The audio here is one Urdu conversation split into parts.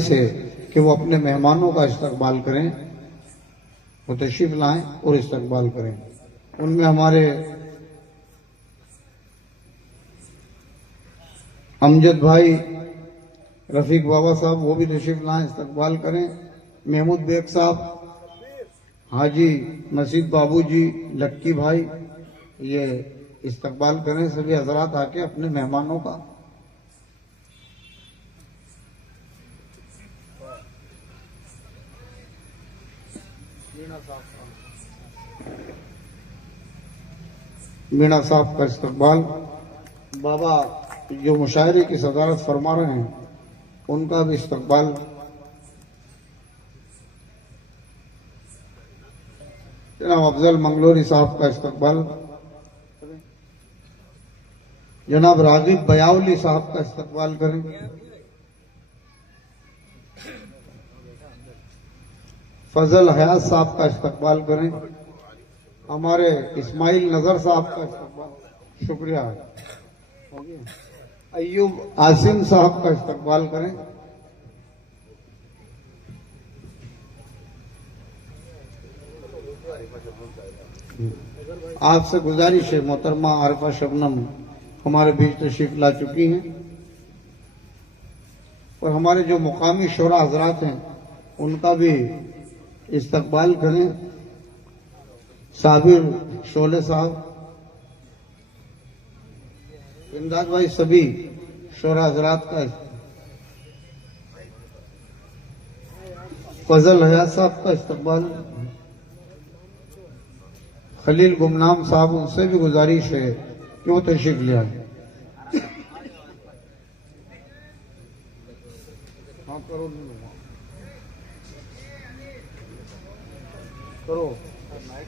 سے کہ وہ اپنے مہمانوں کا استقبال کریں، وہ تشریف لائیں اور استقبال کریں۔ ان میں ہمارے امجد بھائی رفیق بابا صاحب وہ بھی تشریف لائیں، استقبال کریں۔ محمود بیگ صاحب، حاجی مسید بابو جی، لکی بھائی، یہ استقبال کریں سبھی حضرات آ کے اپنے مہمانوں کا۔ مینا صاحب کا استقبال، بابا جو مشاعرے کی صدارت فرما رہے ہیں ان کا بھی استقبال۔ جناب افضل منگلوری صاحب کا استقبال، جناب راغب بیاولی صاحب کا استقبال کریں۔ فضل حیات صاحب کا استقبال کریں۔ ہمارے اسماعیل نظر صاحب کا استقبال، شکریہ۔ ایوب عاصم صاحب کا استقبال کریں۔ آپ سے گزارش ہے، محترمہ عارفہ شبنم ہمارے بیچ تشریف لا چکی ہیں، اور ہمارے جو مقامی شعراء حضرات ہیں ان کا بھی استقبال کریں۔ صابر شعلے صاحب، امداد بھائی، سبھی شعراء حضرات کا۔ فضل حیات صاحب کا استقبال۔ خلیل گمنام صاحب، ان سے بھی گزارش ہے کہ وہ تشریف لے آئیں۔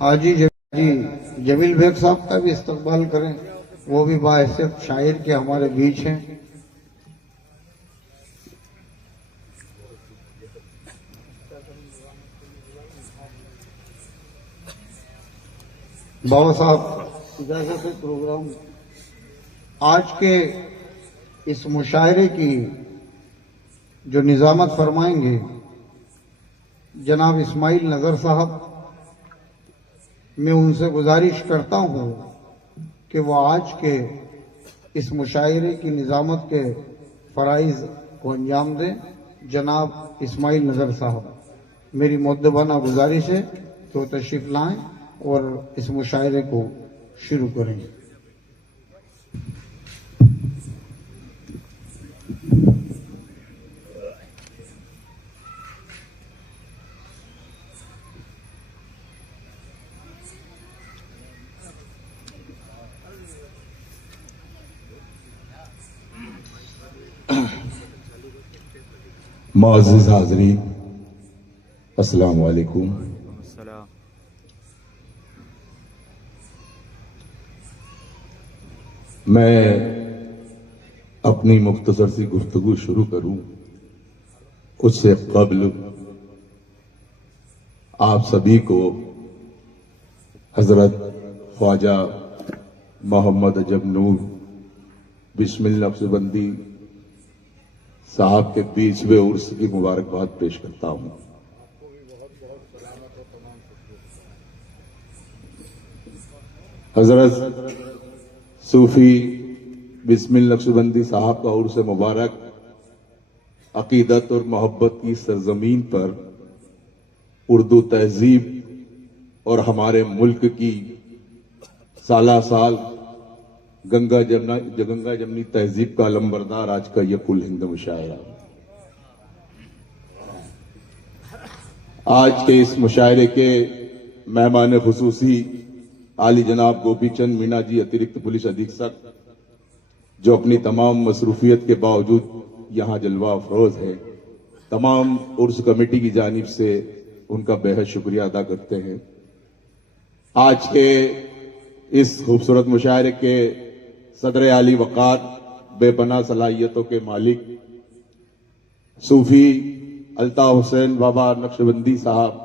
حاجی جمیل بیگ صاحب کا بھی استقبال کریں، وہ بھی باحثیت شاعر کے ہمارے بیچ ہیں۔ بابا صاحب اجازت ہے پروگرام آج کے اس مشاعرے کی جو نظامت فرمائیں گے جناب اسماعیل نظر صاحب، میں ان سے گزارش کرتا ہوں کہ وہ آج کے اس مشاعرے کی نظامت کے فرائض کو انجام دیں۔ جناب اسماعیل نظر صاحب، میری مؤدبانہ گزارش ہے کہ وہ تشریف لائیں اور اس مشاعرے کو شروع کریں۔ معزز حاضرین، السلام علیکم۔ میں اپنی مختصر سی گفتگو شروع کروں اس سے قبل آپ سبھی کو حضرت خواجہ محمد عجب نور بسمل نقشبندی صاحب کے 20ویں عرس کی مبارکباد پیش کرتا ہوں۔ حضرت صوفی بسمل نقشبندی صاحب کا عرس مبارک عقیدت اور محبت کی سرزمین پر اردو تہذیب اور ہمارے ملک کی سالہ سال گنگا جمنی تہذیب کا علمبردار آج کا یہ کل ہند مشاعرہ۔ آج کے اس مشاعرے کے مہمان خصوصی عالی جناب گوپی چند مینا جی، اترکت پولیس ادھیکشک، جو اپنی تمام مصروفیت کے باوجود یہاں جلوہ افروز ہے، تمام عرس کمیٹی کی جانب سے ان کا بے حد شکریہ ادا کرتے ہیں۔ آج کے اس خوبصورت مشاعرے کے صدر عالی وقار، بے پناہ صلاحیتوں کے مالک صوفی الطاف حسین بابا نقشبندی صاحب،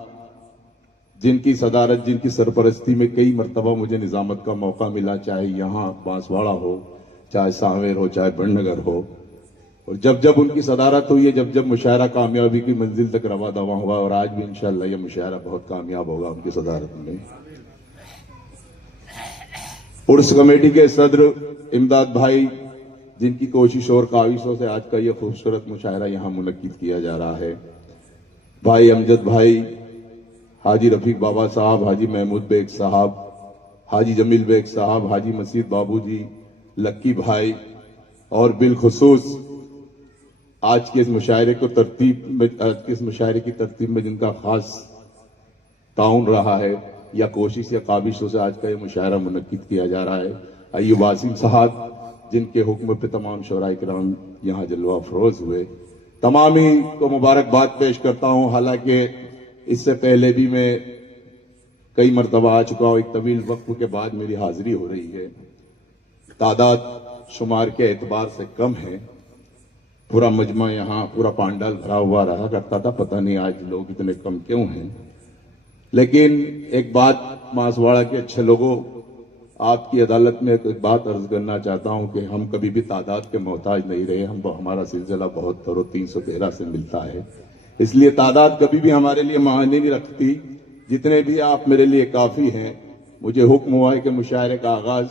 جن کی صدارت، جن کی سرپرستی میں کئی مرتبہ مجھے نظامت کا موقع ملا، چاہے یہاں بانسواڑہ ہو، چاہے سانویر ہو، چاہے بڑنگر ہو، اور جب جب ان کی صدارت ہوئی ہے، جب جب مشاعرہ کامیابی کی منزل تک رواں دواں ہوا، اور آج بھی انشاءاللہ یہ مشاعرہ بہت کامیاب ہوگا ان کی صدارت میں۔ عرس کمیٹی کے صدر امداد بھائی، جن کی کوشش اور کاوشوں سے آج کا یہ خوبصورت مشاعرہ یہاں منعقد کیا جا رہا ہے، بھائی امجد بھائی، حاجی رفیق بابا صاحب، حاجی محمود بیگ صاحب، حاجی جمیل بیگ صاحب، حاجی مسید بابو جی، لکی بھائی، اور بالخصوص آج کے اس مشاعرے کی ترتیب میں جن کا خاص تعاون رہا ہے یا کوشش یا کاوشوں سے آج کا یہ مشاعرہ منعقد کیا جا رہا ہے، ایوب عاصم صاحب، جن کے حکم پہ تمام شعراء کرام یہاں جلوہ افروز ہوئے، تمام ہی کو مبارکباد پیش کرتا ہوں۔ حالانکہ اس سے پہلے بھی میں کئی مرتبہ آ چکا ہوں، ایک طویل وقت کے بعد میری حاضری ہو رہی ہے، تعداد شمار کے اعتبار سے کم ہے، پورا مجمع یہاں پورا پانڈال بھرا ہوا رہا کرتا تھا، پتہ نہیں آج لوگ اتنے کم کیوں ہیں۔ لیکن ایک بات ماسواڑا کے اچھے لوگوں، آپ کی عدالت میں ایک بات عرض کرنا چاہتا ہوں کہ ہم کبھی بھی تعداد کے محتاج نہیں رہے، ہمارا سلسلہ بہت 313 سے ملتا ہے، اس لیے تعداد کبھی بھی ہمارے لیے معنی نہیں رکھتی، جتنے بھی آپ میرے لیے کافی ہیں۔ مجھے حکم ہوا ہے کہ مشاعرے کا آغاز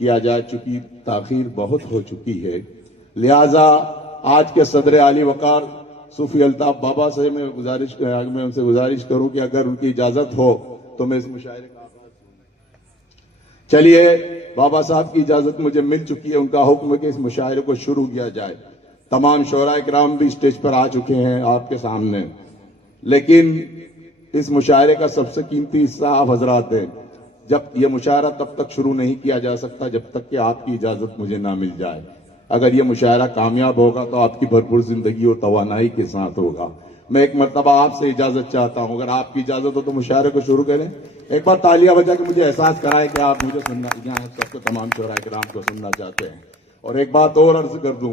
کیا جائے، چونکہ تاخیر بہت ہو چکی ہے، لہذا آج کے صدر عالی وقار صوفی الطاف بابا سے میں ان سے گزارش کروں کہ اگر ان کی اجازت ہو تو میں اس مشاعرے کا آغاز کروں۔ چلیے، بابا صاحب کی اجازت مجھے مل چکی ہے، ان کا حکم ہے کہ اس مشاعرے کو شروع کیا جائے۔ تمام شعراء کرام بھی اسٹیج پر آ چکے ہیں آپ کے سامنے، لیکن اس مشاعرے کا سب سے قیمتی حصہ آپ حضرات ہیں۔ جب یہ مشاعرہ تب تک شروع نہیں کیا جا سکتا جب تک کہ آپ کی اجازت مجھے نہ مل جائے۔ اگر یہ مشاعرہ کامیاب ہوگا تو آپ کی بھرپور زندگی اور توانائی کے ساتھ ہوگا۔ میں ایک مرتبہ آپ سے اجازت چاہتا ہوں، اگر آپ کی اجازت ہو تو مشاعرے کو شروع کریں۔ ایک بار تالیاں بجا کے مجھے احساس کرائے کہ آپ مجھے سننا، یہاں سب کو تمام شعراء کرام کو سننا چاہتے ہیں۔ اور ایک بات اور عرض کر دوں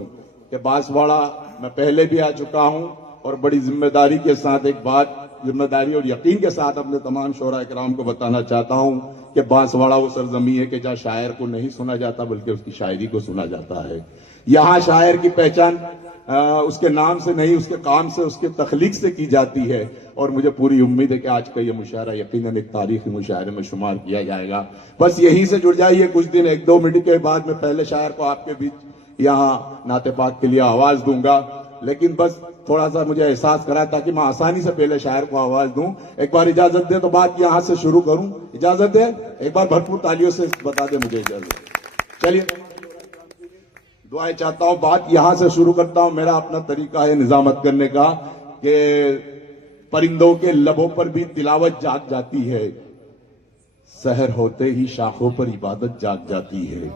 کہ بانسواڑہ میں پہلے بھی آ چکا ہوں، اور بڑی ذمہ داری کے ساتھ ایک بات، ذمہ داری اور یقین کے ساتھ اپنے تمام شعراء کرام کو بتانا چاہتا ہوں کہ بانسواڑہ وہ سرزمین ہے کہ جہاں شاعر کو نہیں سنا جاتا بلکہ اس کی شاعری کو سنا جاتا ہے۔ یہاں شاعر کی پہچان اس کے نام سے نہیں، اس کے کام سے، اس کے تخلیق سے کی جاتی ہے، اور مجھے پوری امید ہے کہ آج کا یہ مشاعرہ یقیناً ایک تاریخی مشاعرے میں شمار کیا جائے گا۔ بس یہیں سے جڑ جائیے، کچھ دن 1-2 منٹ کے بعد میں پہلے شاعر کو آپ کے بیچ یہاں نعت پاک کے لیے آواز دوں گا، لیکن بس تھوڑا سا مجھے احساس کرا تاکہ میں آسانی سے پہلے شاعر کو آواز دوں۔ ایک بار اجازت دے تو بات یہاں سے شروع کروں، اجازت ہے؟ ایک بار بھرپور تالیوں سے بتا دے مجھے اجازت۔ چلیے، دعائیں چاہتا ہوں، بات یہاں سے شروع کرتا ہوں۔ میرا اپنا طریقہ ہے نظامت کرنے کا کہ پرندوں کے لبوں پر بھی تلاوت جاگ جاتی ہے، سحر ہوتے ہی شاخوں پر عبادت جاگ جاتی ہے۔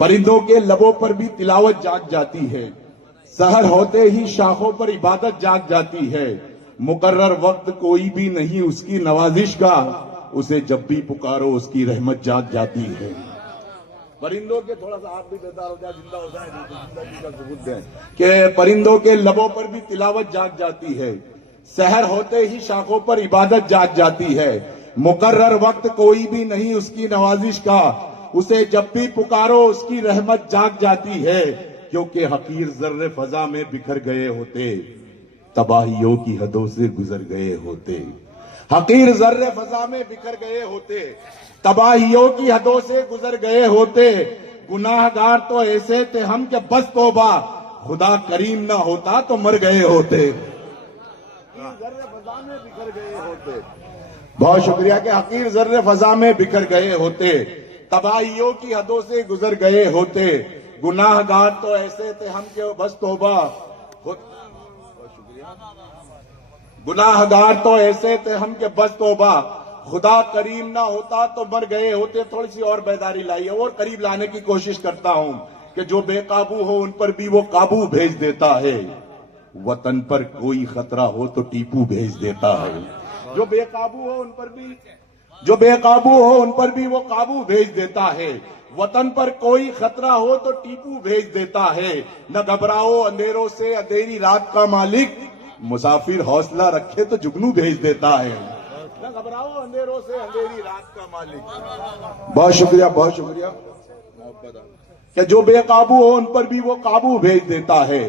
پرندوں کے لبوں پر بھی تلاوت جاگ جاتی ہے، سحر ہوتے ہی شاخوں پر عبادت جاگ جاتی ہے۔ مقرر وقت کوئی بھی نہیں اس کی نوازش کا، اسے جب بھی پکارو اس کی رحمت جاگ جاتی ہے۔ پرندوں کے، تھوڑا سا آپ بھی بیدار ہو جائے، زندہ ہو جائے، زندگی کا ثبوت دیں کہ پرندوں کے لبوں پر بھی تلاوت جاگ جاتی ہے، سحر ہوتے ہی شاخوں پر عبادت جاگ جاتی ہے۔ مقرر وقت کوئی بھی نہیں اس کی نوازش کا، اسے جب بھی پکارو اس کی رحمت جاگ جاتی ہے۔ کیونکہ حقیر ذرے فضا میں بکھر گئے ہوتے، تباہیوں کی حدوں سے گزر گئے ہوتے۔ حقیر ذرے فضا میں بکھر گئے ہوتے، تباہیوں کی حدوں سے گزر گئے ہوتے۔ گناہ گار تو ایسے تھے ہم کہ بس توبہ، خدا کریم نہ ہوتا تو مر گئے ہوتے۔ ذرے فضا میں بکھر گئے ہوتے، بہت شکریہ کہ حقیر ذرے فضا میں بکھر گئے ہوتے، تباہیوں کی حدوں سے گزر گئے ہوتے۔ گناہ گار تو ایسے تھے ہم کہ بس توبہ، گناہ گار تو ایسے تھے ہم کہ بس توبہ، خدا کریم نہ ہوتا تو مر گئے ہوتے۔ تھوڑی سی اور بیداری لائیے، اور قریب لانے کی کوشش کرتا ہوں کہ جو بے قابو ہو ان پر بھی وہ قابو بھیج دیتا ہے، وطن پر کوئی خطرہ ہو تو ٹیپو بھیج دیتا ہے۔ جو بے قابو ہو ان پر بھی وہ قابو بھیج دیتا ہے، وطن پر کوئی خطرہ ہو تو ٹیپو بھیج دیتا ہے۔ نہ گھبراؤ اندھیروں سے اندھیری رات کا مالک، مسافر حوصلہ رکھے تو جگنو بھیج دیتا ہے۔ نہ گھبراؤ اندھیروں سے اندھیری رات کا مالک۔ بہت شکریہ، بہت شکریہ کہ جو بے قابو ہو ان پر بھی وہ قابو بھیج دیتا ہے،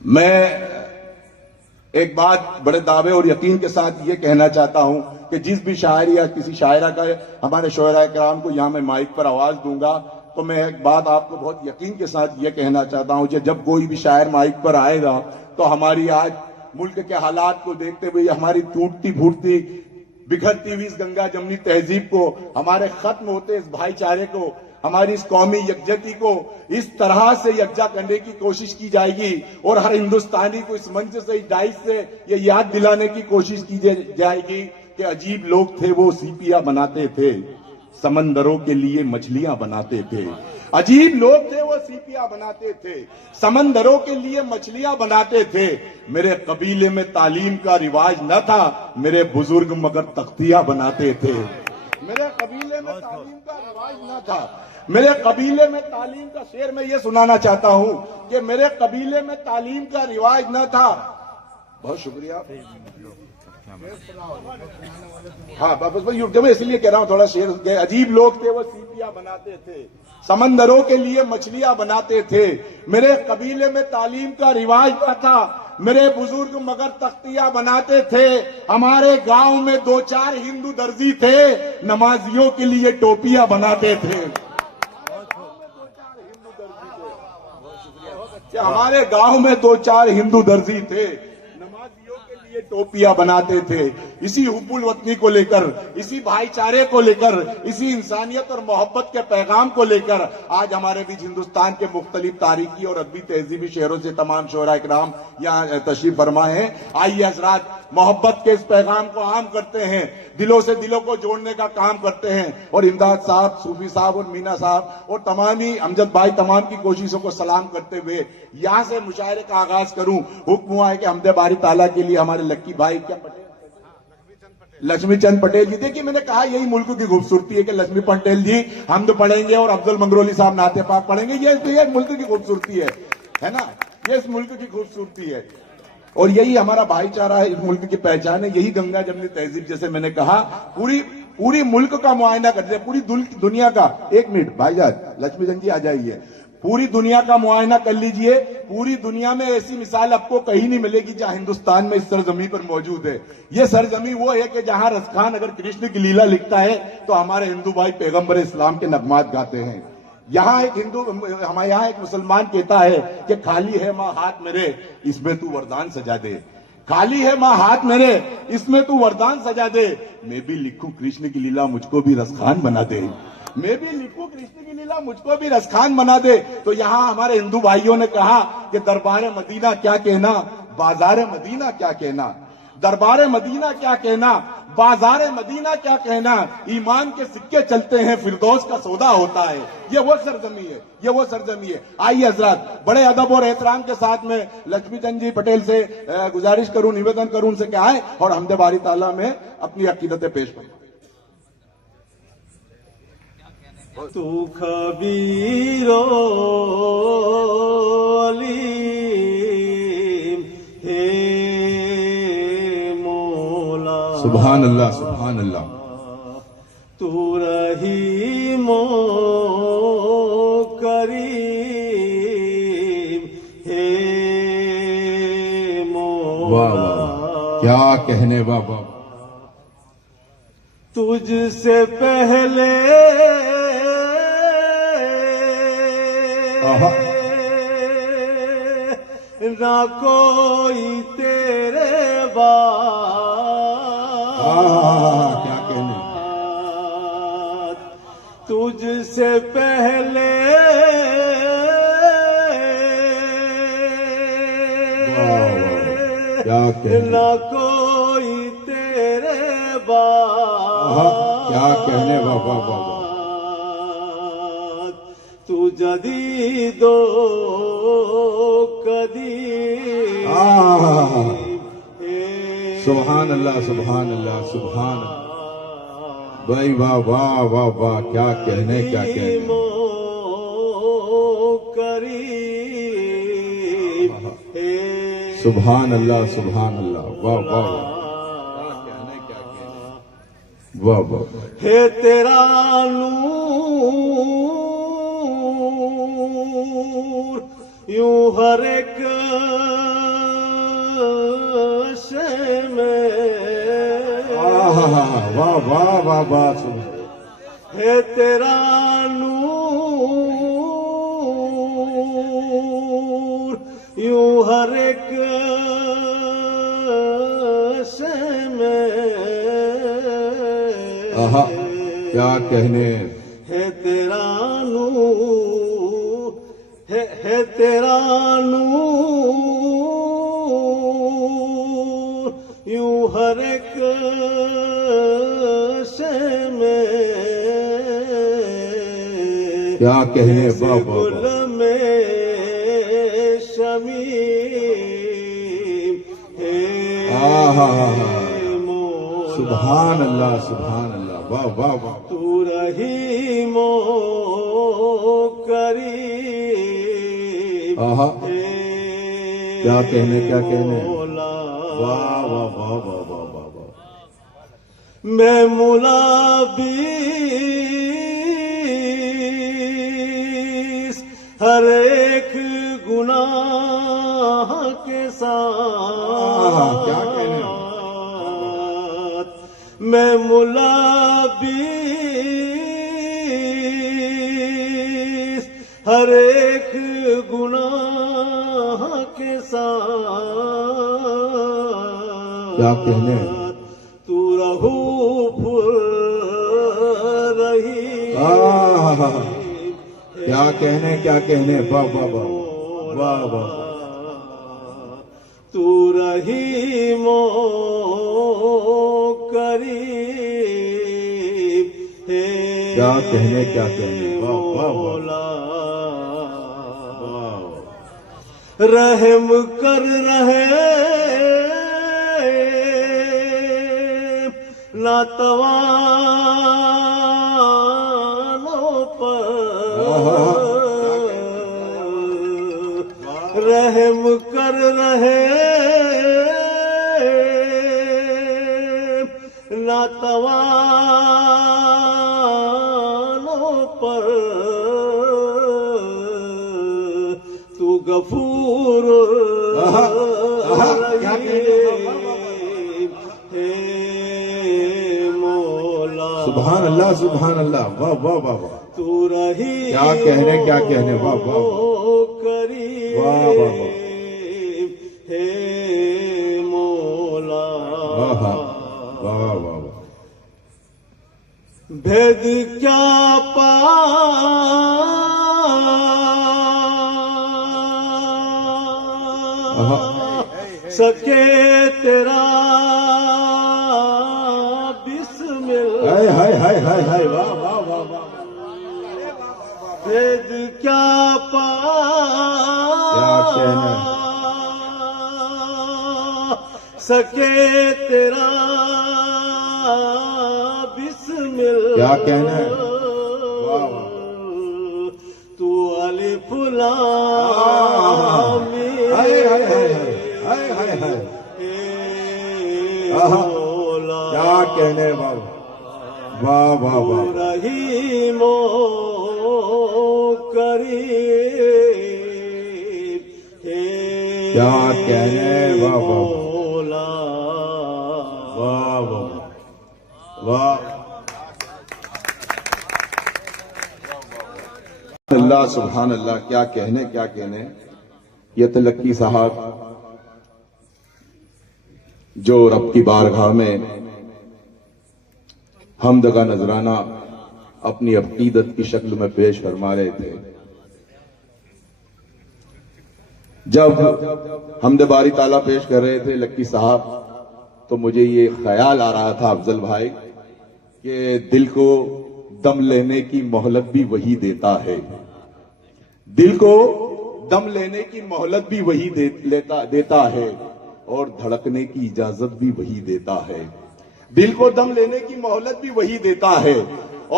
میں ایک بات بڑے دعوے اور یقین کے ساتھ یہ کہنا چاہتا ہوں کہ جس بھی شاعر یا کسی شاعرہ کا ہمارے شعراء کرام کو یہاں میں مائک پر آواز دوں گا تو میں ایک بات آپ کو بہت یقین کے ساتھ یہ کہنا چاہتا ہوں کہ جب کوئی بھی شاعر مائک پر آئے گا تو ہماری آج ملک کے حالات کو دیکھتے ہوئے ہماری ٹوٹتی پھوٹتی بکھرتی ہوئی اس گنگا جمنی تہذیب کو، ہمارے ختم ہوتے اس بھائی چارے کو، ہماری اس قومی یکجہتی کو اس طرح سے یکجا کرنے کی کوشش کی جائے گی اور ہر ہندوستانی کو اس منچ سے اس ڈائس سے یہ یاد دلانے کی کوشش کی جائے گی کہ عجیب لوگ تھے وہ سیپیاں بناتے تھے، سمندروں کے لیے مچھلیاں بناتے تھے۔ عجیب لوگ تھے وہ سیپیاں بناتے تھے، سمندروں کے لیے مچھلیاں بناتے تھے۔ میرے قبیلے میں تعلیم کا رواج نہ تھا، میرے بزرگ مگر تختیاں بناتے تھے۔ میرے قبیلے میں تعلیم کا رواج نہ تھا، میرے قبیلے میں تعلیم کا، شعر میں یہ سنانا چاہتا ہوں کہ میرے قبیلے میں تعلیم کا رواج نہ تھا۔ بہت شکریہ۔ ہاں بس میں اس لیے کہہ رہا ہوں تھوڑا شعر کہ عجیب لوگ تھے وہ سیپیاں بناتے تھے، سمندروں کے لیے مچھلیاں بناتے تھے۔ میرے قبیلے میں تعلیم کا رواج نہ تھا، میرے بزرگ مگر تختیاں بناتے تھے۔ ہمارے گاؤں میں 2-4 ہندو درزی تھے، نمازیوں کے لیے ٹوپیاں بناتے تھے۔ ہمارے گاؤں میں 2-4 ہندو درزی تھے، نمازیوں کے لیے ٹوپیاں بناتے تھے۔ اسی حب الوطنی کو لے کر، اسی بھائی چارے کو لے کر، اسی انسانیت اور محبت کے پیغام کو لے کر آج ہمارے بیچ ہندوستان کے مختلف تاریخی اور ادبی تہذیبی شہروں سے تمام شعراء اکرام یہاں تشریف فرما ہیں۔ آئیے حضرات محبت کے اس پیغام کو عام کرتے ہیں، دلوں سے دلوں کو جوڑنے کا کام کرتے ہیں، اور امداد صاحب، صوفی صاحب اور مینا صاحب اور تمام ہی امجد بھائی تمام کی کوششوں کو سلام کرتے ہوئے یہاں سے مشاعرے کا آغاز کروں۔ حکم ہوا ہے کہ حمد باری تعالیٰ کے لیے ہمارے لکی بھائی کیا لکشمی چند پٹیل جی، دیکھیے میں نے کہا یہی ملک کی خوبصورتی ہے کہ لکشمی پٹیل جی حمد پڑھیں گے اور افضل منگرولی صاحب نعت پاک پڑھیں گے۔ یہ ملک کی خوبصورتی ہے نا، یہ اس ملک کی خوبصورتی ہے اور یہی ہمارا بھائی چارہ ہے، اس ملک کی پہچان ہے، یہی گنگا جمنی تہذیب۔ جیسے میں نے کہا پوری ملک کا معائنہ کرتے ہیں، پوری دنیا کا۔ ایک منٹ بھائی جان، لکشمی چند جی آ جائیے۔ پوری دنیا کا معائنہ کر لیجئے، پوری دنیا میں ایسی مثال آپ کو کہیں نہیں ملے گی جہاں ہندوستان میں اس سرزمین پر موجود ہے۔ یہ سرزمین وہ ہے کہ جہاں رسخان اگر کرشن کی لیلا لکھتا ہے تو ہمارے ہندو بھائی پیغمبر اسلام کے نغمات گاتے ہیں۔ یہاں ایک مسلمان کہتا ہے کہ خالی ہے ماں ہاتھ میرے، اس میں تو وردان سجا دے۔ خالی ہے ماں ہاتھ میرے، اس میں تو وردان سجا دے۔ میں بھی لکھوں کرشن کی لیلا، مجھ کو بھی رسخان بنا دے۔ میں بھی لکھوں کرشن کی لیلا، مجھ کو بھی رسخان بنا دے۔ تو یہاں ہمارے ہندو بھائیوں نے کہا کہ دربار مدینہ کیا کہنا، بازار مدینہ کیا کہنا، دربار مدینہ کیا کہنا، بازار مدینہ کیا کہنا، ایمان کے سکے چلتے ہیں، فردوس کا سودا ہوتا ہے۔ یہ وہ سرزمین ہے، یہ وہ سرزمین ہے۔ آئیے حضرات بڑے ادب اور احترام کے ساتھ میں لکشمی چند جی پٹیل سے گزارش کروں، نویدن کروں ان سے کہ آئے اور حمد باری تعالیٰ میں اپنی عقیدتیں پیش کریں۔ تو خبیر و علیم ہے مولا، سبحان اللہ، سبحان اللہ۔ تو رحیم و کریم ہے مولا۔ واہ واہ، کیا کہنے، واہ واہ۔ تجھ سے پہلے نہ کوئی تیرے بعد، کیا کہنے، تجھ سے پہلے کیا کہنے، نہ کوئی تیرے بعد، کیا کہنے، واہ واہ واہ۔ تو جدید و قدیم، سبحان اللہ، سبحان اللہ، سبحان اللہ۔ بھائی واہ واہ واہ واہ، کیا کہنے، کیا کہنے۔ سبحان اللہ، سبحان اللہ، واہ واہ واہ واہ۔ ہے تیرا نور یوں ہر ایک واہ واہ واہ واہ سبحان ہے تیرا نور یوں ہر ایک شے میں آہا کیا کہنے ہے تیرا نور ہے تیرا نور یوں ہر ایک شے میں کیا کہنے جیسے واہ واہ گل واہ میں شمیم ہے آہا مولا سبحان اللہ سبحان اللہ واہ واہ واہ تو رحیم و کریم آہا ہے کیا کہنے کیا کہنے مولا واہ واہ واہ واہ واہ واہ واہ میں ملابس ہر ایک گناہ کے کیا کہنے ساتھ میں ملابس ہر ایک گناہ کے ساتھ کیا کہنے تو رہو پھر رہی آہا کیا کہنے کیا کہنے واہ واہ واہ واہ واہ تو رحیم و کریم ہے کیا کہنے کیا کہنے واہ واہ واہ مولا واہ رحم کر رہے ناتوانوں پر رحم کر رہے ناتوانوں پر تو غفور رحیم ہے مولا سبحان اللہ سبحان اللہ واہ واہ واہ واہ تو رحیم کیا کہنے کیا کہنے واہ واہ کریم واہ واہ واہ ہے مولا واہ واہ واہ واہ بھید کیا پا سکے تیرا بسم ہائے ہائے ہائے ہائے ہائے واہ واہ واہ واہ بھید کیا پا کیا کہنا سکے تیرا بسم کیا کہنا ہے واہ واہ تو الف لام میم ہائے ہائے ہائے ہائے ہائے ہائے آہا کیا کہنے واہ واہ واہ واہ رحیم و کریم ہے کیا کہنے واہ واہ مولا واہ واہ واہ اللہ سبحان اللہ کیا کہنے کیا کہنے یہ تلقی صاحب جو رب کی بارگاہ میں حمد کا نذرانہ اپنی عقیدت کی شکل میں پیش فرما رہے تھے جب حمد باری تعالیٰ پیش کر رہے تھے لکی صاحب تو مجھے یہ خیال آ رہا تھا افضل بھائی کہ دل کو دم لینے کی مہلت بھی وہی دیتا ہے دل کو دم لینے کی مہلت بھی وہی دیتا ہے اور دھڑکنے کی اجازت بھی وہی دیتا ہے دل کو دم لینے کی مہلت بھی وہی دیتا ہے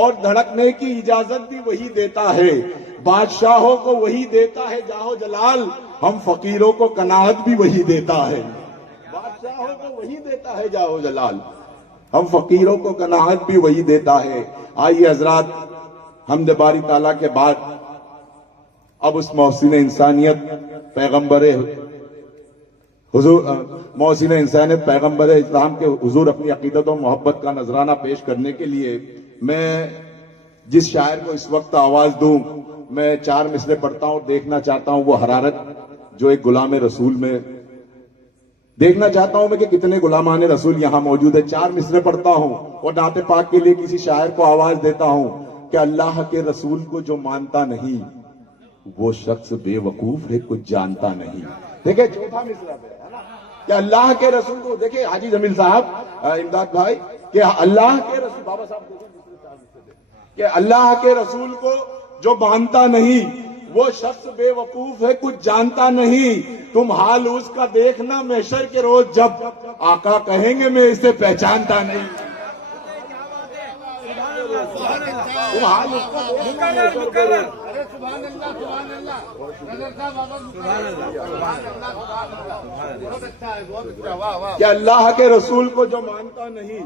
اور دھڑکنے کی اجازت بھی وہی دیتا ہے بادشاہوں کو وہی دیتا ہے جاہو جلال ہم فقیروں کو قناعت بھی وہی دیتا ہے بادشاہوں کو وہی دیتا ہے جاہو جلال ہم فقیروں کو قناعت بھی وہی دیتا ہے آئیے حضرات حمد باری تعالیٰ کے بعد اب اس محسن انسانیت پیغمبر حضور محسن انسانیت پیغمبر اسلام کے حضور اپنی عقیدت و محبت کا نذرانہ پیش کرنے کے لیے میں جس شاعر کو اس وقت آواز دوں، میں 4 مصرے پڑھتا ہوں، دیکھنا چاہتا ہوں وہ حرارت جو ایک غلام رسول میں دیکھنا چاہتا ہوں میں کہ کتنے غلامان رسول یہاں موجود ہے۔ 4 مصرے پڑھتا ہوں اور نعت پاک کے لیے کسی شاعر کو آواز دیتا ہوں کہ اللہ کے رسول کو جو مانتا نہیں وہ شخص بے وقوف ہے، کچھ جانتا نہیں۔ دیکھیں چوتھا مصرا ہے نا کہ اللہ کے رسول کو، دیکھیں حاجی جمیل صاحب، امداد بھائی، کہ اللہ کے رسول، بابا صاحب کہ اللہ کے رسول کو جو مانتا نہیں وہ شخص بے وقوف ہے، کچھ جانتا نہیں۔ تم حال اس کا دیکھنا محشر کے روز جب آقا کہیں گے میں اسے پہچانتا نہیں۔ تم حال اس کا دیکھنا محشر کے روز۔ کہ اللہ کے رسول کو جو مانتا نہیں،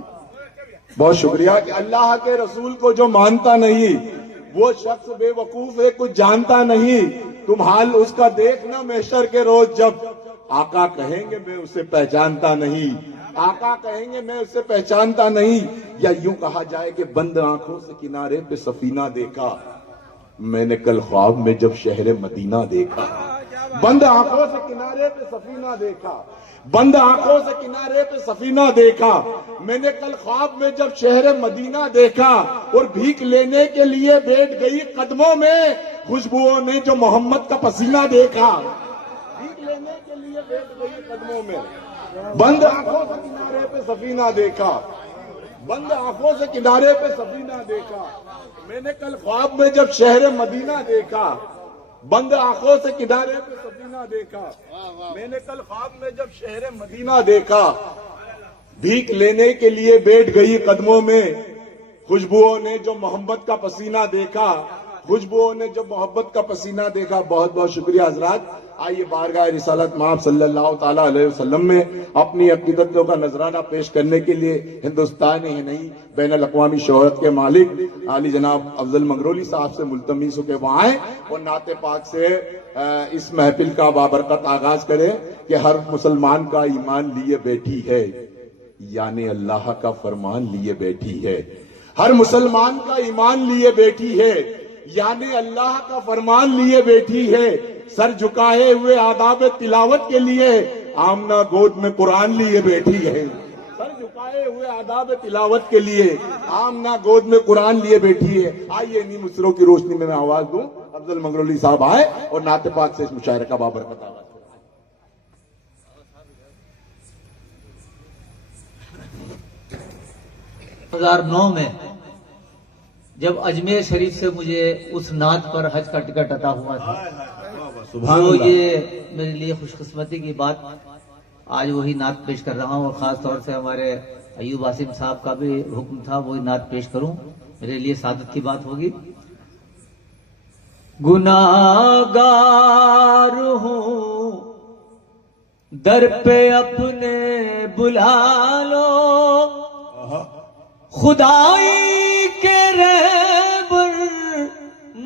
بہت شکریہ، کہ اللہ کے رسول کو جو مانتا نہیں وہ شخص بے وقوف ہے، کچھ جانتا نہیں۔ تم حال اس کا دیکھنا محشر کے روز جب آقا کہیں گے میں اسے پہچانتا نہیں، آقا کہیں گے میں اسے پہچانتا نہیں۔ یا یوں کہا جائے کہ بند آنکھوں سے کنارے پہ سفینہ دیکھا میں نے کل خواب میں جب شہر مدینہ دیکھا۔ بند آنکھوں سے کنارے پہ سفینہ دیکھا، بند آنکھوں سے کنارے پہ سفینہ دیکھا میں نے کل خواب میں جب شہر مدینہ دیکھا، اور بھیک لینے کے لیے بیٹھ گئی قدموں میں خوشبوؤں نے جو محمد کا پسینہ دیکھا۔ بھیک لینے کے لیے بیٹھ گئی قدموں میں، بند آنکھوں سے کنارے پہ سفینہ دیکھا، بند آنکھوں سے کنارے پہ سفینہ دیکھا میں نے کل خواب میں جب شہر مدینہ دیکھا، بند آنکھوں سے کنارے پہ سفینہ دیکھا میں نے کل خواب میں جب شہر مدینہ دیکھا۔ بھیک لینے کے لیے بیٹھ گئی قدموں میں خوشبوؤں نے جو محبت کا پسینہ دیکھا، خوشبوؤں نے جو محبت کا پسینہ دیکھا۔ بہت بہت شکریہ حضرات۔ آئیے بارگاہ رسالت مآب صلی اللہ تعالیٰ علیہ وسلم میں اپنی عقیدتوں کا نذرانہ پیش کرنے کے لیے ہندوستان ہی نہیں بین الاقوامی شہرت کے مالک عالی جناب افضل منگرولی صاحب سے ملتمس ہو کے وہاں آئیں اور نعت پاک سے اس محفل کا بابرکت آغاز کریں کہ ہر مسلمان کا ایمان لیے بیٹھی ہے، یعنی اللہ کا فرمان لیے بیٹھی ہے۔ ہر مسلمان کا ایمان لیے بیٹھی ہے، یعنی اللہ کا فرمان لیے بیٹھی ہے۔ سر جھکائے ہوئے آداب تلاوت کے لیے آمنہ گود میں قرآن لیے بیٹھی ہے۔ سر جھکائے ہوئے آداب تلاوت کے لیے آمنہ گود میں قرآن لیے بیٹھی ہے۔ آئیے انہی مصروں کی روشنی میں آواز دوں، افضل منگرولی صاحب آئے اور نعت پاک سے اس مشاعرے کا بابرکت آغاز کریں۔ 2009 میں جب اجمیر شریف سے مجھے اس نعت پر حج کا ٹکٹ عطا ہوا تھا، تو یہ میرے لیے خوش قسمتی کی بات، آج وہی نعت پیش کر رہا ہوں، اور خاص طور سے ہمارے ایوب عاصم صاحب کا بھی حکم تھا وہی نعت پیش کروں، میرے لیے سعادت کی بات ہوگی۔ گناہگار ہوں در پہ اپنے بلا لو، خدائی کے رہبر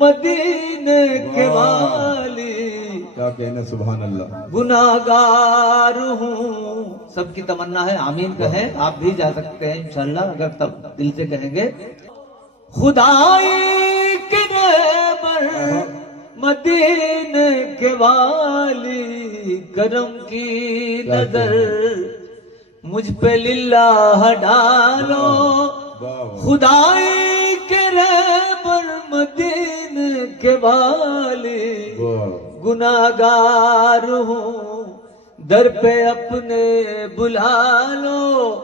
مدینے کے والی، کیا کہنا سبحان اللہ۔ گناہگار ہوں، سب کی تمنا ہے آمین کہیں، آپ بھی جا سکتے ہیں انشاءاللہ اگر تب دل سے کہیں گے۔ خدائی کے رہبر مدینے کے والی، کرم کی نظر مجھ پہ للہ ڈالو، خدائی کے رہبر مدینے کے والی، گناہگار ہوں در پہ اپنے بلا لو،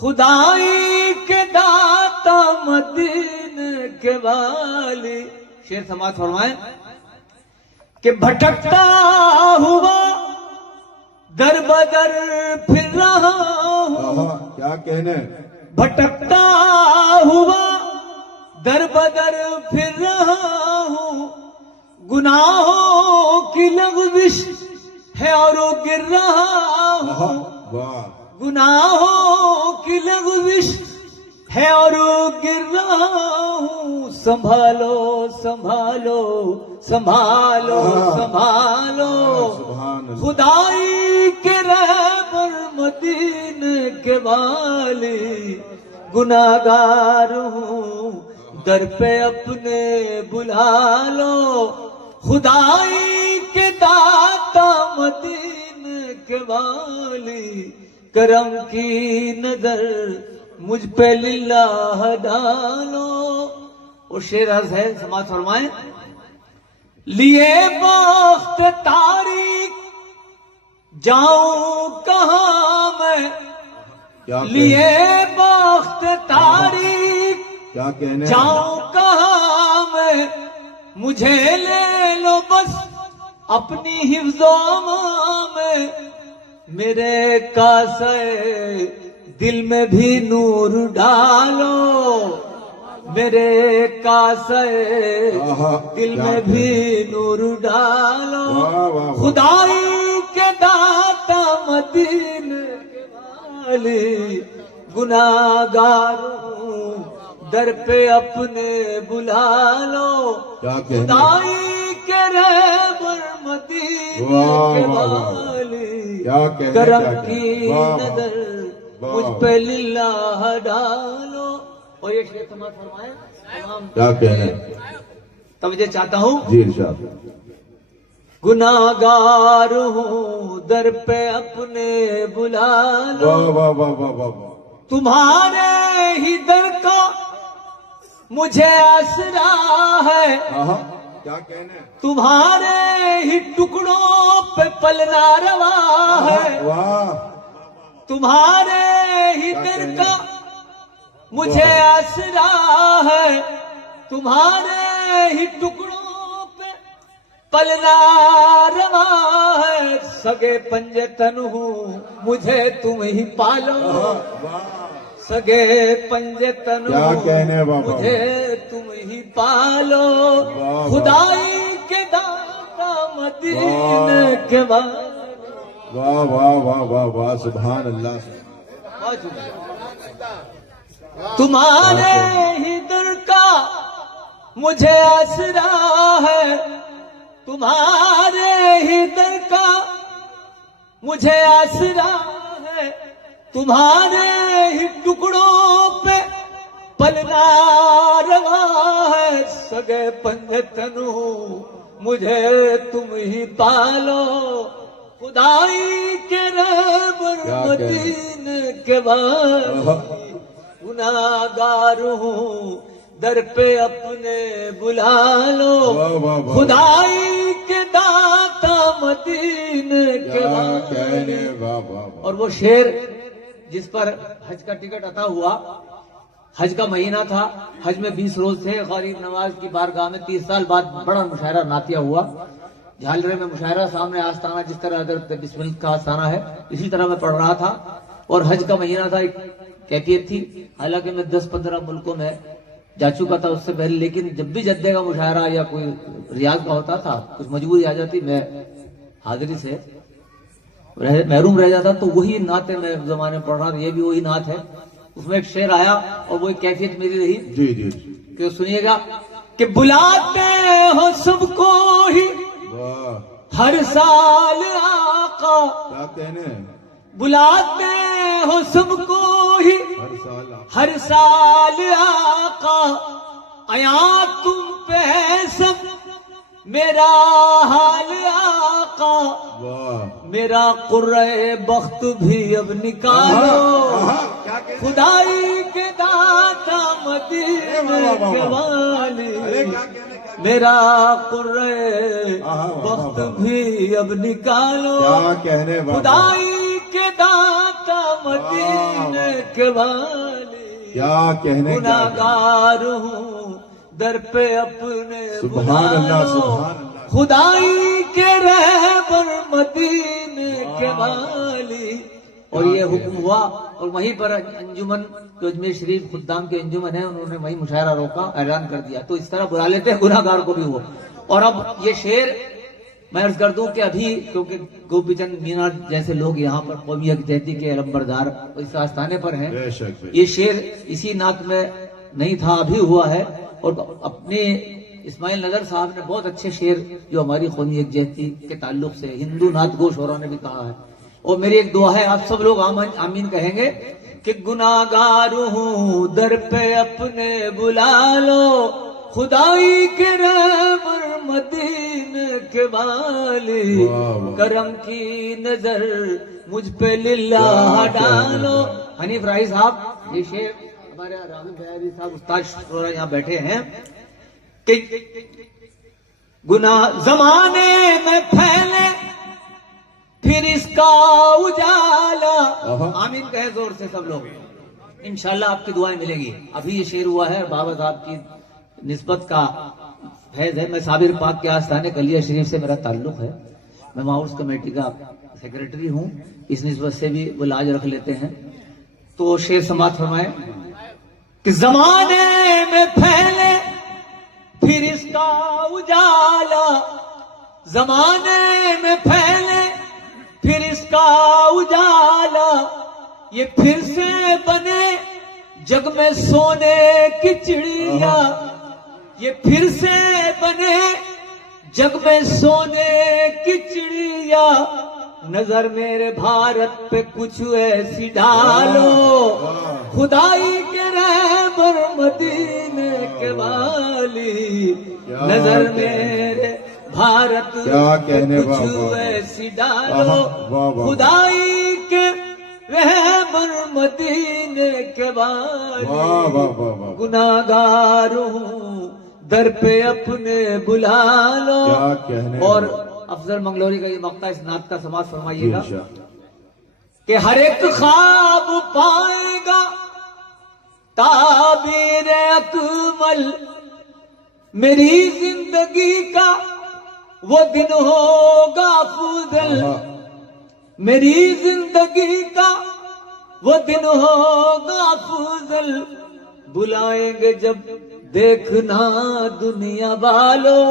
خدائی کے داتا مدینے کے والی۔ شعر سماعت فرمائیں کہ بھٹکتا ہوا در بدر پھر رہا ہوں، کیا کہنے، بھٹکتا ہوا در بدر پھر رہا ہوں، گناہوں کی لغزش ہے اور گر رہا ہوں، گناہوں کی لغزش ہے اور گر رہا ہوں، سنبھالو سنبھالو سنبھالو سنبھالو، خدائی کے کے والی گناہگار ہوں در پہ اپنے بلا لو خدائی کے داتا مدینے کے والی کرم کی نظر مجھ پہ للہ ڈالو. اور شعر عرض ہے سماعت فرمائیں. لیے بخت تاریک جاؤں کہاں میں کیا لیے بخت تاریک کیا کہنے جاؤں کہاں میں مجھے لے لو بس اپنی حفظ و امان میں میرے کاسے دل میں بھی نور ڈالو میرے کاسے دل میں بھی نور ڈالو خدائی کے داتا مدینے کے والی گناہگار ہوں در پہ اپنے بلا لو خدائی کے رہبر مدینے کے والی کرم کی نظر مجھ پہ للہ ڈالو. اور یہ شعر تمام فرمائے کیا کہنے توجہ چاہتا ہوں. جی ارشاد. گناہگار ہوں در پہ اپنے بلا لو واہ واہ واہ واہ واہ. تمہارے ہی در کا مجھے آسرا ہے کیا کہنے تمہارے ہی ٹکڑوں پہ پلنا روا ہے واہ. تمہارے ہی در کا مجھے آسرا ہے تمہارے ہی ٹکڑوں پہ پلنا روا ہے سگے پنجے تن ہوں مجھے تم ہی پالو سگے پنجے تن ہوں مجھے تم ہی پالو خدائی کے داتا مدینے کے واہ واہ واہ واہ واہ. سبحان اللہ. تمہارے ہی در کا مجھے آسرا ہے تمہارے ہی در کا مجھے آسرا ہے تمہارے ہی ٹکڑوں پہ پلنا روا ہے سگے پنجے تن ہوں مجھے تم ہی پالو خدائی کے رہبر مدینے کے والی گناہگار ہوں در پہ اپنے بلا لو خدائی کے داتا مدینے کے والی. اور وہ شعر جس پر حج کا ٹکٹ عطا ہوا حج کا مہینہ تھا حج میں 20 روز تھے غریب نواز کی بارگاہ میں 30 سال بعد بڑا مشاعرہ نعتیہ ہوا جھالرے میں مشاعرہ سامنے آستانہ جس طرح حضرت بسم اللہ کا آستانہ ہے اسی طرح میں پڑھ رہا تھا اور حج کا مہینہ تھا ایک کیفیت تھی حالانکہ میں 10-15 ملکوں میں جا چکا تھا اس سے پہلے لیکن جب بھی جدے کا مشاعرہ یا کوئی ریاض کا ہوتا تھا کچھ مجبوری آ جاتی میں حاضری سے محروم رہ جاتا تو وہی نعتیں میں زمانے پڑھ رہا تھا یہ بھی وہی نعت ہے اس میں ایک شعر آیا اور وہ ایک کیفیت میری رہی جی جی کہ سنیے گا کہ بلاتے ہو سب کو ہی ہر سال آقا کیا کہنے بلاتے ہو سب کو ہی ہر سال آقا آیا تم پہ ہے سب میرا حال آقا میرا قرۂ بخت بھی اب نکالو خدائی کے داتا مدینے کے والی میرا قرۂ بخت بھی اب نکالو خدائی کے داتا مدینے کے والی کیا کہنے گناہگار ہوں در پہ اپنے سبحان اللہ سبحان اللہ خدائی کے رہبر مدینے کے والی. اور یہ حکم ہوا اور وہیں پر انجمن جو اجمیر شریف خدام کے انجمن ہے انہوں نے وہیں مشاعرہ روکا اعلان کر دیا تو اس طرح بلا لیتے ہیں گناہگار کو بھی ہوا. اور اب یہ شعر میں عرض کر دوں کہ ابھی کیونکہ گوپی چند مینا جیسے لوگ یہاں پر قومی یکجہتی کے علمبردار اس آستانے پر ہیں یہ شعر اسی نعت میں نہیں تھا ابھی ہوا ہے اور اپنے اسماعیل نظر صاحب نے بہت اچھے شعر جو ہماری قومی یکجہتی کے تعلق سے ہندو نعت گو شعراء نے بھی کہا ہے اور میری ایک دعا ہے، آپ سب لوگ آمین کہیں گے کہ گناہگار ہوں در پہ اپنے بلا لو، خدائی کے رحم مدینے کے والی، کرم کی نظر مجھ پہ للہ ڈالو۔ حنیف راہی صاحب یہ شعر ہمارے راغب بہاری صاحب استاد شورا یہاں بیٹھے ہیں کہ گناہ زمانے میں پھیلے پھر اس کا اجالا، آمین کہیں زور سے سب لوگ، انشاءاللہ آپ کی دعائیں ملیں گی۔ ابھی یہ شعر ہوا ہے، بابا صاحب کی نسبت کا فیض ہے۔ میں صابر پاک کے آستانے کلیہ شریف سے میرا تعلق ہے، میں ماؤس کمیٹی کا سیکریٹری ہوں، اس نسبت سے بھی وہ لاج رکھ لیتے ہیں۔ تو شعر سماعت فرمائیں کہ زمانے میں پھیلے پھر اس کا اجالا، زمانے میں پھیلے پھر اس کا اجالا، یہ پھر سے بنے جگ میں سونے کی چڑیا، یہ پھر سے بنے جگ میں سونے کی چڑیا، نظر میرے بھارت پہ کچھ ایسی ڈالو، خدائی کے رہبر مدینے کے والی، نظر میرے بھارت پہ کچھ ایسی ڈالو، خدائی کے رہبر مدینے کے والی، گناہگار ہوں در پہ اپنے بلا لو۔ اور افضل منگلوری کا یہ مقطع اس نعت کا سماعت فرمائیے گا کہ ہر ایک خواب پائے گا تعبیر اکمل، میری زندگی کا وہ دن ہوگا افضل، میری زندگی کا وہ دن ہوگا افضل، بلائیں گے جب دیکھنا دنیا والو،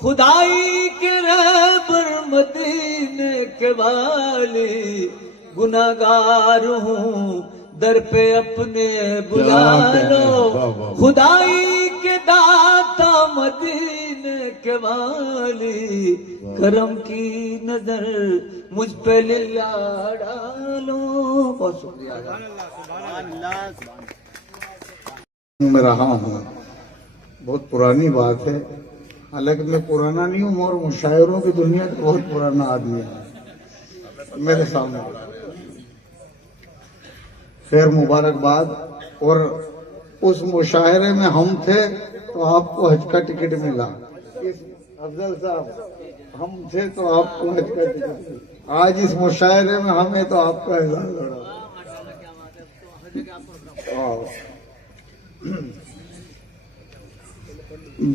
خدائی کے رہبر مدینے کے والی، گناہگار ہوں در پہ اپنے بلا لو، خدائی کے داتا مدینے کے والی، کرم کی نظر مجھ پہ للہ ڈالو۔ بہت شکریہ۔ میں رہا ہوں، بہت پرانی بات ہے، حالانکہ میں پرانا نہیں ہوں اور مشاعروں کی دنیا کا بہت پرانا آدمی ہے میرے سامنے۔ خیر مبارکباد۔ اور اس مشاعرے میں ہم تھے تو آپ کو حج کا ٹکٹ ملا، افضل صاحب ہم تھے تو آپ کو حج کا ٹکٹ ملا، آج اس مشاعرے میں ہمیں تو آپ کا اعزاز ہو رہا۔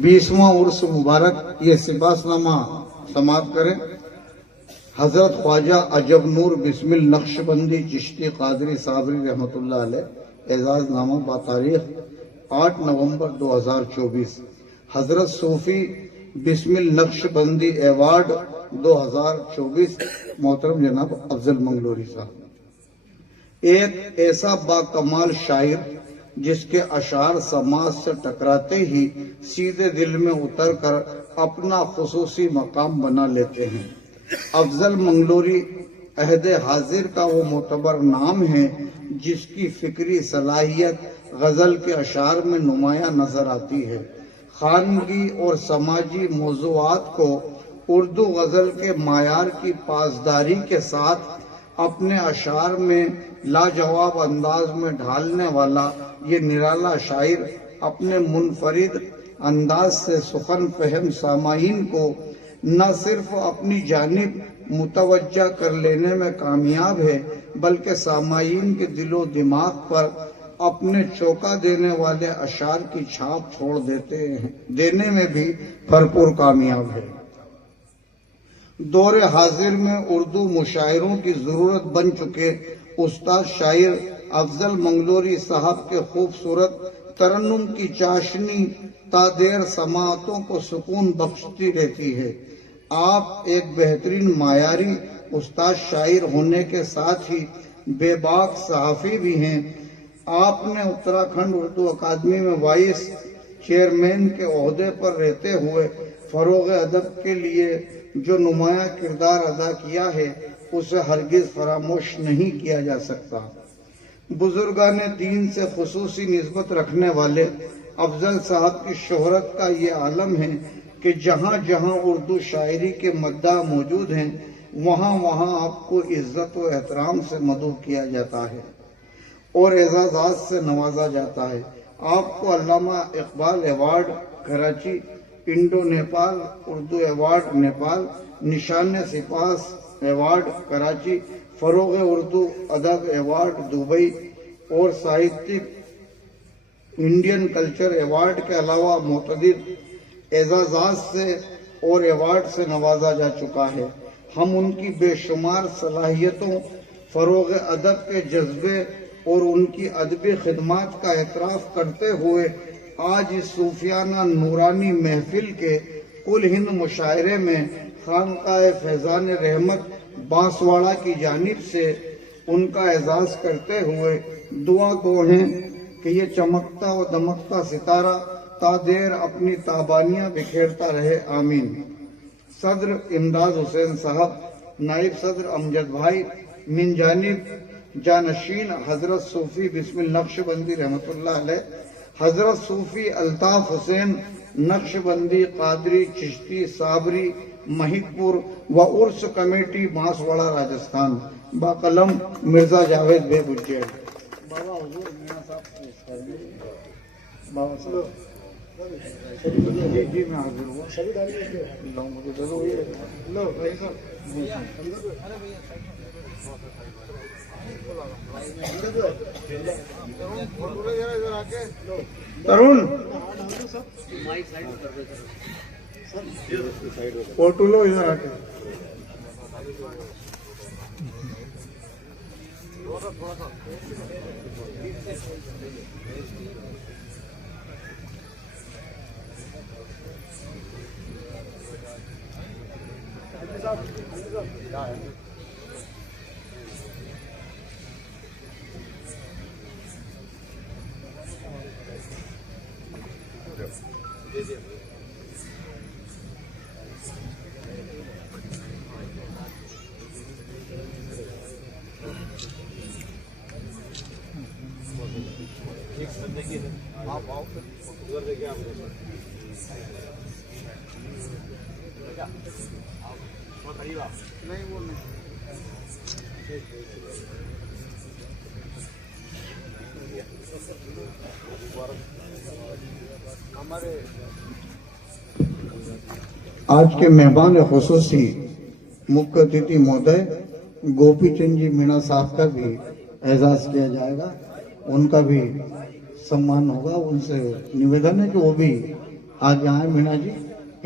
20واں عرس مبارک، یہ سپاس نامہ سماعت کریں۔ حضرت خواجہ عجب نور بسم النقش بندی چشتی قادری صابری رحمت اللہ علیہ، اعزاز نامہ بتاریخ 8 نومبر 2024۔ حضرت صوفی بسم النقش بندی ایوارڈ 2024، محترم جناب افضل منگلوری صاحب۔ ایک ایسا با کمال شاعر جس کے اشعار سماج سے ٹکراتے ہی سیدھے دل میں اتر کر اپنا خصوصی مقام بنا لیتے ہیں۔ افضل منگلوری عہد حاضر کا وہ معتبر نام ہے جس کی فکری صلاحیت غزل کے اشعار میں نمایاں نظر آتی ہے۔ خانگی اور سماجی موضوعات کو اردو غزل کے معیار کی پاسداری کے ساتھ اپنے اشعار میں لاجواب انداز میں ڈھالنے والا یہ نرالا شاعر اپنے منفرد انداز سے سخن فہم سامعین کو نہ صرف اپنی جانب متوجہ کر لینے میں کامیاب ہے بلکہ سامعین کے دل و دماغ پر اپنے چونکا دینے والے اشعار کی چھاپ چھوڑ دینے میں بھی بھرپور کامیاب ہے۔ دور حاضر میں اردو مشاعروں کی ضرورت بن چکے استاد شاعر افضل منگلوری صاحب کے خوبصورت ترنم کی چاشنی تا دیر سماعتوں کو سکون بخشتی رہتی ہے۔ آپ ایک بہترین معیاری استاد شاعر ہونے کے ساتھ ہی بے باک صحافی بھی ہیں۔ آپ نے اتراکھنڈ اردو اکادمی میں وائس چیئرمین کے عہدے پر رہتے ہوئے فروغ ادب کے لیے جو نمایاں کردار ادا کیا ہے اسے ہرگز فراموش نہیں کیا جا سکتا۔ بزرگان دین سے خصوصی نسبت رکھنے والے افضل صاحب کی شہرت کا یہ عالم ہے کہ جہاں جہاں اردو شاعری کے مداح موجود ہیں وہاں وہاں آپ کو عزت و احترام سے مدعو کیا جاتا ہے اور اعزازات سے نوازا جاتا ہے۔ آپ کو Allama Iqbal award Karachi, Indo Nepal Urdu award Nepal, نشان سپاس ایوارڈ کراچی، فروغ اردو ادب ایوارڈ دبئی اور ساہتیک انڈین کلچر ایوارڈ کے علاوہ متعدد اعزازات سے اور ایوارڈ سے نوازا جا چکا ہے۔ ہم ان کی بے شمار صلاحیتوں، فروغ ادب کے جذبے اور ان کی ادبی خدمات کا اعتراف کرتے ہوئے آج اس صوفیانہ نورانی محفل کے کل ہند مشاعرے میں خانقاہ فیضان رحمت بانسواڑہ کی جانب سے ان کا اعزاز کرتے ہوئے دعا گو ہیں کہ یہ چمکتا و دمکتا ستارہ تا دیر اپنی تابانیاں بکھیرتا رہے، آمین۔ صدر امداد حسین صاحب، نائب صدر امجد بھائی، من جانب جانشین حضرت صوفی بسم النقش بندی رحمت اللہ علیہ، حضرت صوفی الطاف حسین نقش بندی قادری چشتی صابری مہک پور و عرس کمیٹی بانسواڑہ راجستھان، باقلم مرزا جاوید بے بجیل۔ بابا حضور میاں صاحب بابا صاحب جی میں حاضر ہوا، مجھے ضروری ہے۔ ترون فوٹو لو ادھر آ کے۔ آج کے مہمان خصوصی مکھ اتھی مہودے گوپی چند جی مینا صاحب کا بھی اعزاز کیا جائے گا، ان کا بھی سمان ہوگا۔ ان سے نویدن ہے کہ وہ بھی آج آئیں مینا جی۔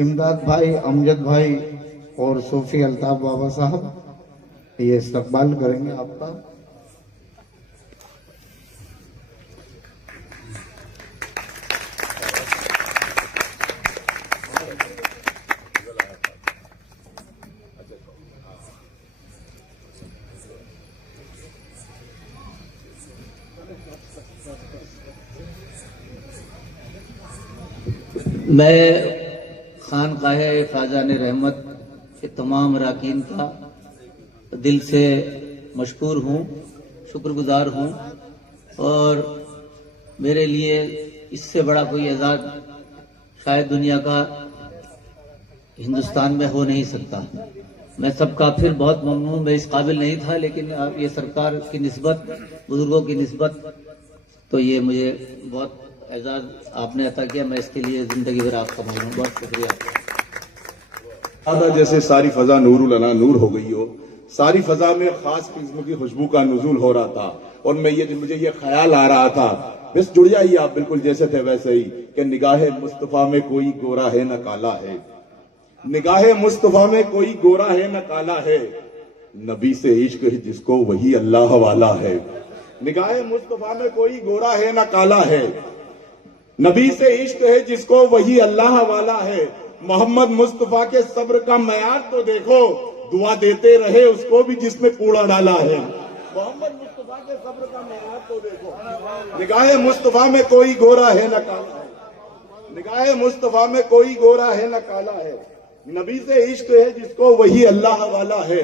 امداد بھائی، امجد بھائی اور صوفی الطاف بابا صاحب یہ استقبال کریں گے آپ کا۔ میں خانقاہ فیضان رحمت کے تمام اراکین کا دل سے مشکور ہوں، شکر گزار ہوں، اور میرے لیے اس سے بڑا کوئی اعزاز شاید دنیا کا ہندوستان میں ہو نہیں سکتا۔ میں سب کا پھر بہت ممنون، میں اس قابل نہیں تھا، لیکن یہ سرکار کی نسبت، بزرگوں کی نسبت، تو یہ مجھے بہت اعزاز آپ نے عطا کیا، میں اس کے لیے زندگی بھر آپ کا ممنون، بہت شکریہ۔ جیسے ساری فضا نور النا نور ہو گئی ہو، ساری فضا میں خاص قسم کی خوشبو کا نزول ہو رہا تھا، اور مجھے یہ خیال آ رہا تھا، بس جڑ جائیے آپ بالکل جیسے تھے ویسے ہی، کہ نگاہ مصطفیٰ میں کوئی گورا ہے نہ کالا ہے، نگاہ مصطفیٰ میں کوئی گورا ہے نہ کالا ہے، نبی سے عشق ہے جس کو وہی اللہ والا ہے، نگاہ مصطفیٰ میں کوئی گورا ہے نہ کالا ہے، نبی سے عشق ہے جس کو وہی اللہ والا ہے، محمد مصطفیٰ کے صبر کا معیار تو دیکھو، دعا دیتے رہے اس کو بھی جس نے کوڑا ڈالا ہے، محمد مصطفیٰ کے صبر کا معیار تو دیکھو، نگاہ مصطفیٰ میں کوئی گورا ہے نہ کالا ہے، نگاہ مصطفیٰ میں کوئی گورا ہے نہ کالا ہے، نبی سے عشق ہے جس کو وہی اللہ والا ہے،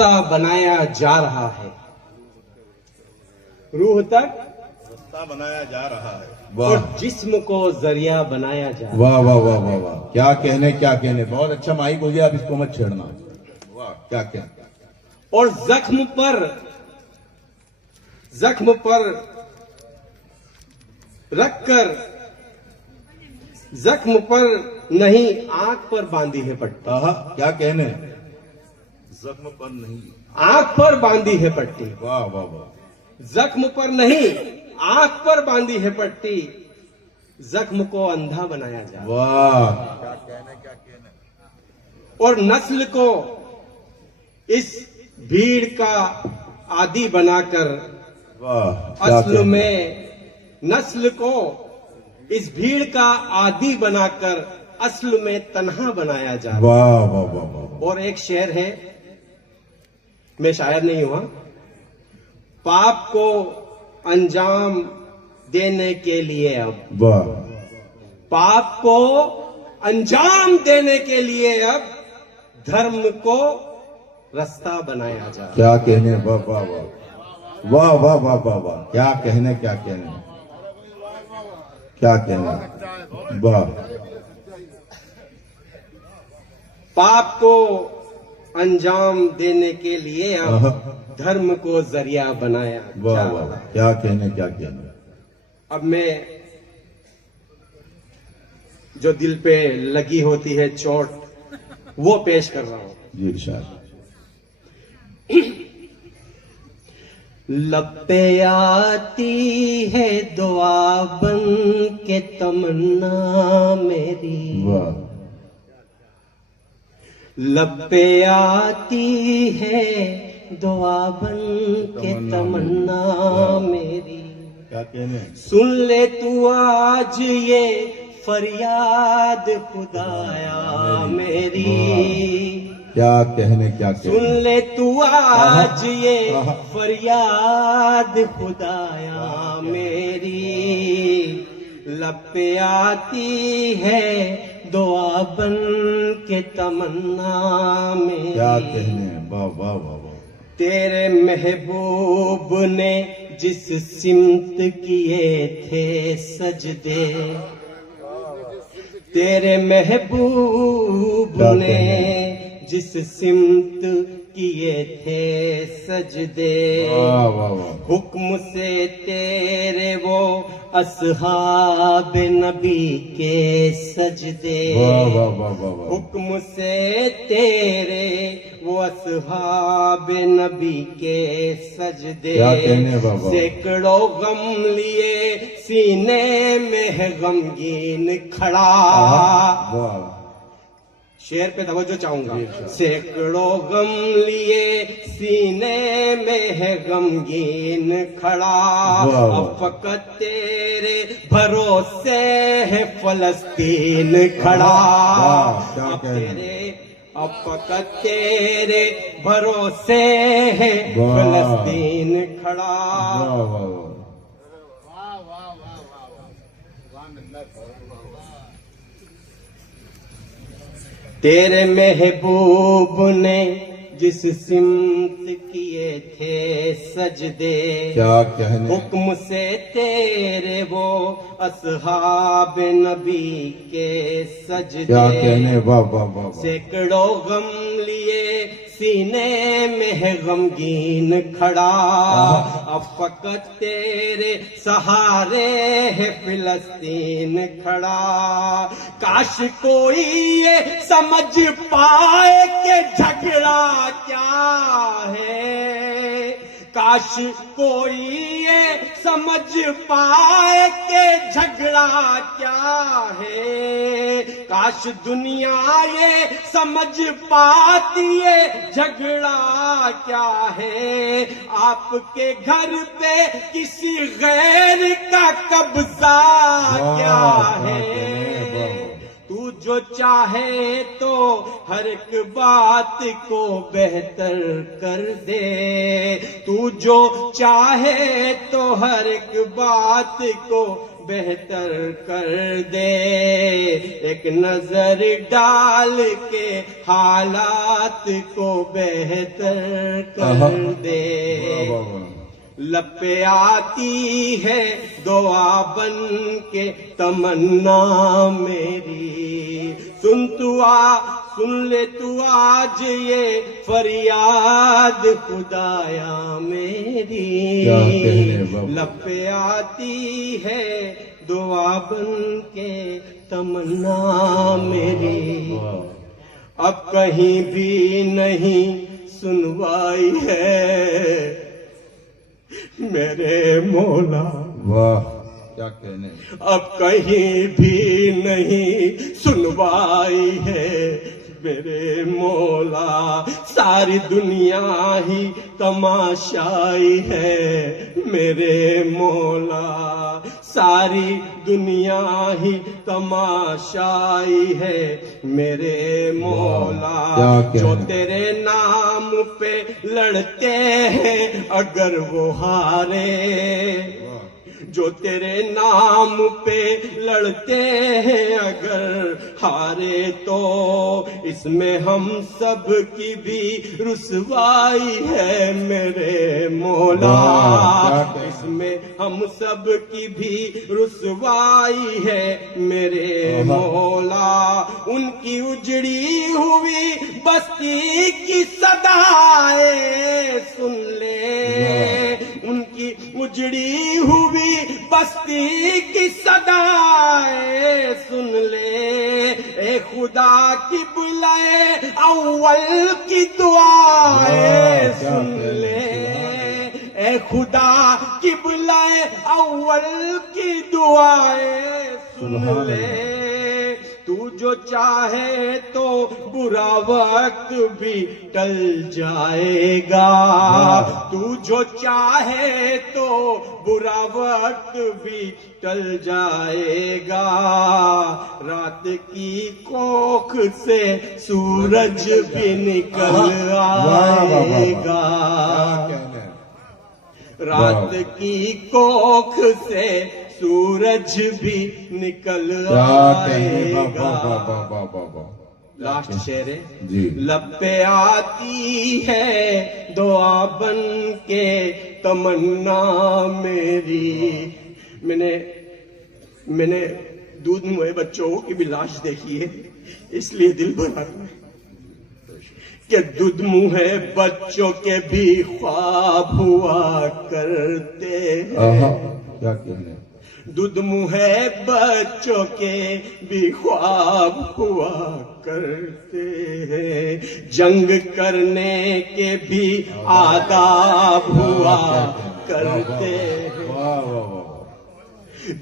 رستہ بنایا جا رہا ہے، روح تک رستہ بنایا جا رہا ہے، اور واہ جسم کو ذریعہ بنایا جا رہا ہے۔ واہ واہ واہ واہ واہ، کیا کہنے کیا کہنے، بہت اچھا مائک ہو گیا، اب اس کو مت چھیڑنا، واہ کیا کہنے، اور زخم پر رکھ کر، زخم پر نہیں آنکھ پر باندھی ہے پٹی، آہا کیا کہنے، زخم پر نہیں، آنکھ پر باندھی ہے پٹی، واہ واہ واہ، زخم پر نہیں آنکھ پر باندھی ہے پٹی، زخم کو اندھا بنایا جا رہا ہے، واہ اور نسل کو اس بھیڑ کا عادی بنا کر، واہ کیا اصل کہنے، میں نسل کو اس بھیڑ کا عادی بنا کر اصل میں تنہا بنایا جا رہا ہے۔ واہ واہ واہ واہ، اور ایک شعر ہے، میں شاعر نہیں ہوا، پاپ کو انجام دینے کے لیے اب، واہ پاپ کو انجام دینے کے لیے اب دھرم کو رستہ بنایا جا رہا ہے۔ کیا کہنے، واہ واہ واہ واہ واہ واہ واہ واہ، کیا کہنے کیا کہنے، کیا کہنے، واہ پاپ کو انجام دینے کے لیے اب آہا، دھرم کو ذریعہ بنایا جا واہ رہا واہ، ہے۔ کیا کہنے کیا کہنے، اب میں جو دل پہ لگی ہوتی ہے چوٹ وہ پیش کر رہا ہوں۔ جی ارشاد، لب پہ آتی ہے دعا بن کے تمنا میری، واہ لب پہ آتی ہے دعا بن کے تمنا میری، کیا کہنے، سن لے تو آج یہ فریاد خدایا میری، کیا کہنے کیا سن کہنے، لے تو آج یہ آہا۔ فریاد خدایا میری، لب پہ آتی ہے دعا بن کے تمنا میری، کیا کہنے، واہ واہ واہ واہ، تیرے محبوب نے جس سمت کیے تھے سجدے، تیرے محبوب کیا نے کہنے؟ جس سمت کیے تھے سجدے، واہ واہ واہ، حکم سے تیرے وہ اصحاب نبی کے سجدے، واہ واہ واہ واہ واہ، حکم سے تیرے وہ اصحاب نبی کے سجدے، کیا کہنے بابا، سینکڑوں غم لیے سینے میں ہے غمگین کھڑا، واہ شعر پہ توجہ چاہوں گا، سینکڑوں غم لیے سینے میں ہے غمگین کھڑا، واہ اب فقط تیرے بھروسے ہے فلسطین کھڑا، واہ، کیا اب کہنے؟ تیرے اب فقط تیرے بھروسے ہے واہ، فلسطین کھڑا، واہ واہ واہ، تیرے محبوب نے جس سمت کیے تھے سجدے، کیا کہنے، حکم سے تیرے وہ اصحاب نبی کے سجدے، کیا کہنے، واہ واہ واہ واہ، سینکڑوں غم لیے سینے میں ہے غمگین کھڑا، اب فقط تیرے سہارے ہے فلسطین کھڑا، کاش کوئی یہ سمجھ پائے کہ جھگڑا کیا ہے، کاش کوئی یہ سمجھ پائے کہ جھگڑا کیا ہے، کاش دنیا یہ سمجھ پاتی ہے جھگڑا کیا ہے، آپ کے گھر پہ کسی غیر کا قبضہ کیا ہے، تو جو چاہے تو ہر ایک بات کو بہتر کر دے، تو جو چاہے تو ہر ایک بات کو بہتر کر دے، ایک نظر ڈال کے حالات کو بہتر کر دے۔ لب پہ آتی ہے دعا بن کے تمنا میری، سن لے تو آج یہ فریاد خدایا میری، لب پہ آتی ہے دعا بن کے تمنا میری، اب کہیں بھی نہیں سنوائی ہے میرے مولا، واہ کیا کہنے، اب کہیں بھی نہیں سنوائی ہے میرے مولا، ساری دنیا ہی تماشائی ہے میرے مولا، ساری دنیا ہی تماشائی ہے میرے مولا، جو تیرے نام پہ لڑتے ہیں اگر وہ ہارے، جو تیرے نام پہ لڑتے ہیں اگر ہارے، تو اس میں ہم سب کی بھی رسوائی ہے میرے مولا، اس میں ہم سب کی بھی رسوائی ہے میرے مولا، ان کی اجڑی ہوئی بستی کی صدائیں سن لے، ان کی اجڑی ہوئی بستی کی صدائیں سن لے، اے خدا کی بلائے اول کی دعائیں سن لے، اے خدا کی بلائے اول کی دعائیں سن لے، تو جو چاہے تو برا وقت بھی ٹل جائے گا، تو جو چاہے تو برا وقت بھی ٹل جائے گا، رات کی کوکھ سے سورج بھی نکل آئے گا، رات کی کوکھ سے سورج بھی نکل آئے گا۔ لاسٹ شعر ہے، لب پہ آتی ہے دعا بن کے تمنا میری، میں نے دودھ موئے بچوں کی بھی لاش دیکھی ہے، اس لیے دل بھرا کہ دودھ منہ بچوں کے بھی خواب ہوا کرتے ہیں، کیا کہنے، دودھ منہ بچوں کے بھی خواب ہوا کرتے ہیں، جنگ کرنے کے بھی آداب ہوا کرتے ہیں،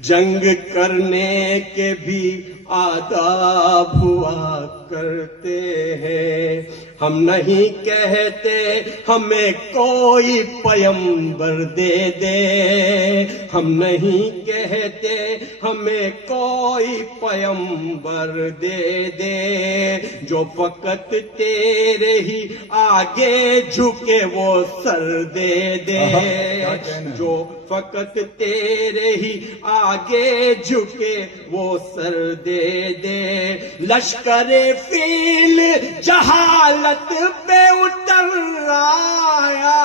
جنگ کرنے کے بھی آداب ہوا کرتے ہیں، ہم نہیں کہتے ہمیں کوئی پیمبر دے دے، ہم نہیں کہتے ہمیں کوئی پیمبر دے دے، جو فقط تیرے ہی آگے جھکے وہ سر دے دے، جو فقط تیرے ہی آگے جھکے وہ سر دے دے، لشکر فیل جہالت پہ اتر آیا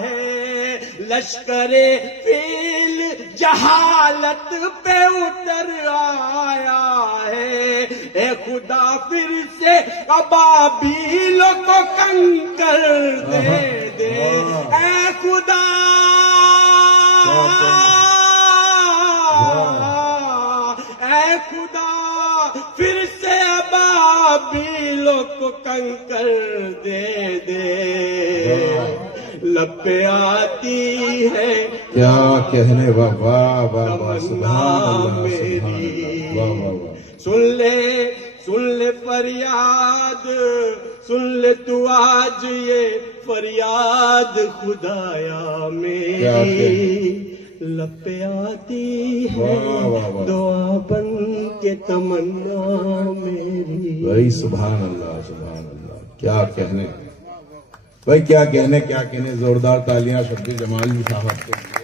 ہے، لشکر فیل جہالت پہ اتر آیا ہے، اے خدا پھر سے ابابیلوں کو کنکر دے دے، اے خدا اے خدا پھر سے ابابیلوں کو کنکر دے دے، لب پہ آتی ہے کیا کہنے، واہ واہ واہ واہ، تمنا میری، سن لے فریاد، سن لے تو آج یہ فریاد خدایا میری، لب پہ آتی ہے دعا بن کے کے تمنا میری. بھائی سبحان اللہ کیا کہنے بھائی، کیا کہنے زوردار تالیاں شبیر جمال جی صاحب کے لیے.